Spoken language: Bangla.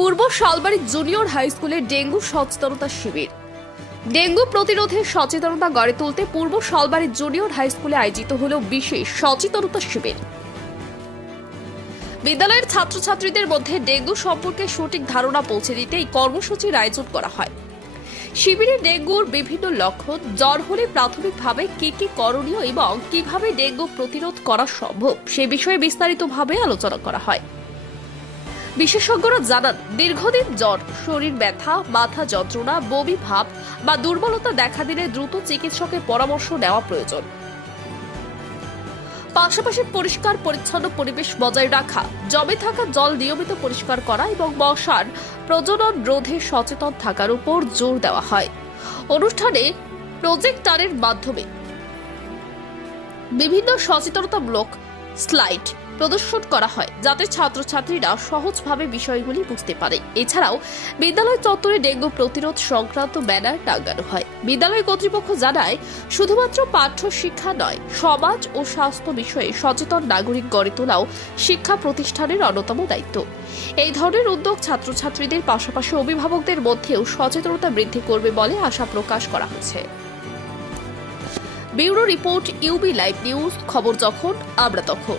পূর্ব শালবাড়ি জুনিয়র হাই স্কুলে ডেঙ্গু সচেতনতা শিবির। ডেঙ্গু প্রতিরোধে সচেতনতা গড়ে তুলতে পূর্ব শালবাড়ি জুনিয়র হাই স্কুলে আয়োজিত হল বিশেষ সচেতনতা শিবির। বিদ্যালয়ের ছাত্রছাত্রীদের মধ্যে ডেঙ্গু সম্পর্কে সঠিক ধারণা পৌঁছে দিতে এই কর্মসূচির আয়োজন করা হয়। শিবিরে ডেঙ্গুর বিভিন্ন লক্ষণ, জ্বর হলে প্রাথমিকভাবে কি কি করণীয় এবং কিভাবে ডেঙ্গু প্রতিরোধ করা সম্ভব সে বিষয়ে বিস্তারিতভাবে আলোচনা করা হয়। বিশেষজ্ঞরা জানান, দীর্ঘদিন জ্বর, শরীর ব্যথা, মাথা যন্ত্রণা, বমি ভাব বা দুর্বলতা দেখা দিলে দ্রুত চিকিৎসকের পরামর্শ নেওয়া প্রয়োজন। পাশাপাশি পরিষ্কার পরিচ্ছন্ন পরিবেশ বজায় রাখা, জমে থাকা জল নিয়মিত পরিষ্কার করা এবং মশার প্রজনন রোধে সচেতন থাকার উপর জোর দেওয়া হয়। অনুষ্ঠানে প্রজেক্টরের মাধ্যমে বিভিন্ন সচেতনতামূলক স্লাইড প্রদর্শন করা হয়, যাতে ছাত্রছাত্রীরা সহজভাবে বিষয়গুলি বুঝতে পারে। এছাড়াও বিদ্যালয় চত্বরে ডেঙ্গু প্রতিরোধ সংক্রান্ত ব্যানার টাঙানো হয়। বিদ্যালয় কর্তৃপক্ষ জানায়, শুধুমাত্র পাঠ্য শিক্ষা নয়, সমাজ ও স্বাস্থ্য বিষয়ে সচেতন নাগরিক গড়ে তোলাও শিক্ষা প্রতিষ্ঠানের অন্যতম দায়িত্ব। এই ধরনের উদ্যোগ ছাত্রছাত্রীদের পাশাপাশি অভিভাবকদের মধ্যেও সচেতনতা বৃদ্ধি করবে বলে আশা প্রকাশ করা হয়েছে। Bureau report, UB live news. খবর যখন আমরা তখন।